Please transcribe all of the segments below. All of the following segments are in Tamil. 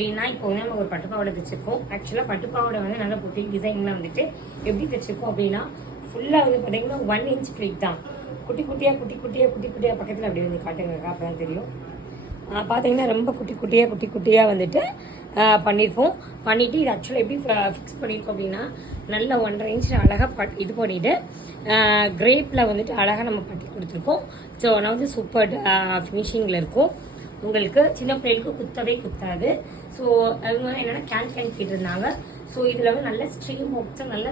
அப்படின்னா இப்போ வந்து நம்ம ஒரு பட்டுப்பாவடை தைச்சிருக்கோம். ஆக்சுவலாக பட்டுப்பாவடை வந்து நல்ல புட்டி டிசைன்லாம் வந்துட்டு எப்படி தைச்சிருக்கோம் அப்படின்னா ஃபுல்லாக வந்து பார்த்தீங்கன்னா 1 இன்ச் ஃப்ளீட் தான். குட்டி குட்டியாக பக்கத்தில் அப்படி வந்து காட்டுங்க, அப்போ தான் தெரியும். பார்த்தீங்கன்னா ரொம்ப குட்டி குட்டியாக வந்துட்டு பண்ணியிருப்போம். பண்ணிவிட்டு இது ஆக்சுவலாக எப்படி ஃபிக்ஸ் பண்ணியிருக்கோம் அப்படின்னா நல்ல 1.5 இன்ச் அழகாக இது பண்ணிவிட்டு கிரேப்பில் வந்துட்டு அழகாக நம்ம பட்டி கொடுத்துருக்கோம். ஸோ நான் வந்து சூப்பர் ஃபினிஷிங்கில் இருக்கும். உங்களுக்கு சின்ன பிள்ளைகளுக்கு குத்தவே குத்தாது. ஸோ அவங்க வந்து என்னென்னா கேன் கேட்டிருந்தாங்க. ஸோ இதில் வந்து நல்ல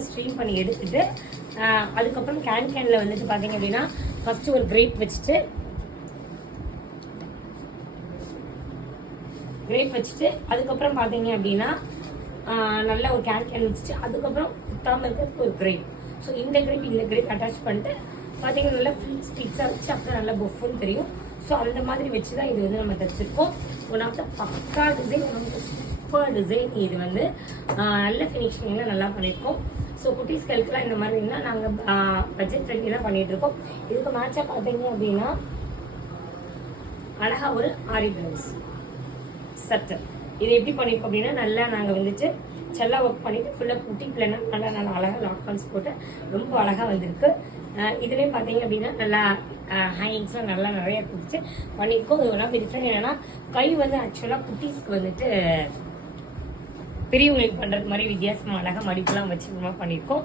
ஸ்ட்ரீம் பண்ணி எடுத்துட்டு அதுக்கப்புறம் கேனில் வந்துட்டு பார்த்தீங்க அப்படின்னா ஃபஸ்ட்டு ஒரு கிரேப் வச்சுட்டு அதுக்கப்புறம் பார்த்தீங்க அப்படின்னா நல்ல ஒரு கேன் வச்சுட்டு அதுக்கப்புறம் குத்தாமல் இருக்கிறதுக்கு ஒரு கிரேப். ஸோ இந்த கிரேப் அட்டாச் பண்ணிட்டு பார்த்தீங்கன்னா நல்லா ஸ்டிக்ஸாக வச்சு அப்போ நல்லா பொஃப்னு தெரியும். ஸோ அந்த மாதிரி வச்சு தான் இது வந்து நம்ம தைச்சிருக்கோம். ஒன் ஆஃப் த பக்கா டிசைன், நமக்கு சூப்பர் டிசைன். இது வந்து நல்ல ஃபினிஷிங்கில் நல்லா பண்ணியிருக்கோம். ஸோ குட்டீஸ்களுக்குலாம் இந்த மாதிரி இருந்தால் நாங்கள் பட்ஜெட் ஃப்ரெண்ட்லி தான் பண்ணிகிட்ருக்கோம். இதுக்கு மேட்சாக பார்த்தீங்க அப்படின்னா அழகாக ஒரு ஆரி ப்ளவுஸ் சட்டை. இது எப்படி பண்ணியிருக்கோம் அப்படின்னா நல்லா நாங்கள் வந்துட்டு செல்லா ஒர்க் பண்ணிவிட்டு ஃபுல்லாக குட்டி பிள்ளைனா நல்லா அழகாக லாக் பான்ஸ் போட்டு ரொம்ப அழகாக வந்திருக்கு. இதுலேயும் பார்த்தீங்க அப்படின்னா நல்லா ஹேங்கிங்ஸ்லாம் நல்லா நிறைய கொடுத்து பண்ணியிருக்கோம். இது ஒன்றா டிஃப்ரெண்ட் என்னென்னா கை வந்து ஆக்சுவலாக குட்டீஸ்க்கு வந்துட்டு பெரியவங்களுக்கு பண்ணுறது மாதிரி வித்தியாசமாக அழகாக மடிப்பெல்லாம் வச்சு பண்ணியிருக்கோம்.